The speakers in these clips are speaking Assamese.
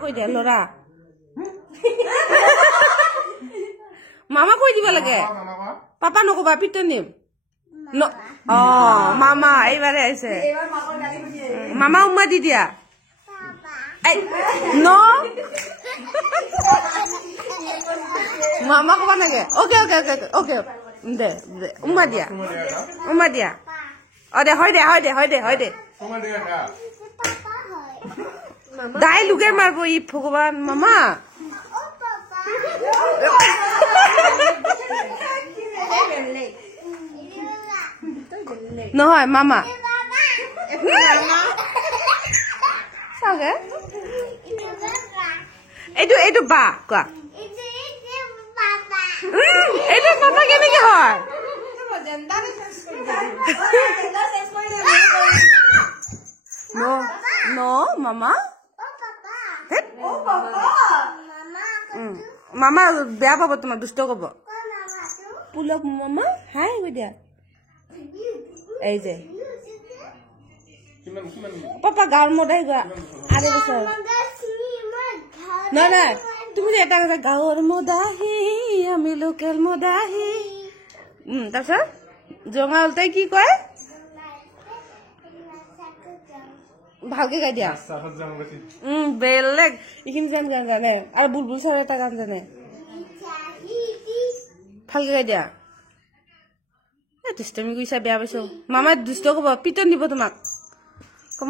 কৈ দিয়া লৰা মামা কৈ দিব লাগে পাপা নকবা পিটন নিম অ মামা এইবাৰে আহিছে মামা উম্মা দি দিয়া ন মামা কবা লাগে ওকে ওকে ওকে ওকে দে উম্মা দিয়া অ দে হয় দে দাই লুকে মারবো ই ভগবান মামা নহয় মামা চাগে এইটো বা কোৱা এইটো পাপা কেনেকে হয় ন মামা মামা বেয়া পাব তোমাক দুষ্ট কব পুলক মামা হাই কৈ দিয়া এই যে পাপা গাঁৱৰ মদাহি গোৱা আৰে বছৰ নাই তুমি যে এটা কথা গাঁৱৰ মদাহি আমি লোকেল মদাহি তাৰপিছত জঙা উল্টাই কি কয় ভালকে গাই দিয়া বেলেগ এইখিনি গান জানে আৰু বুলবুল ছাৰ এটা গান জানে ভালকে গাই দিয়া দুষ্টমি কৰিছা বেয়া পাইছো মামাই দুষ্ট কব পিটন দিব তোমাক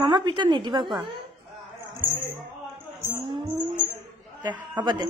মামা পিটন নিদিবা কোৱা দে হ'ব দে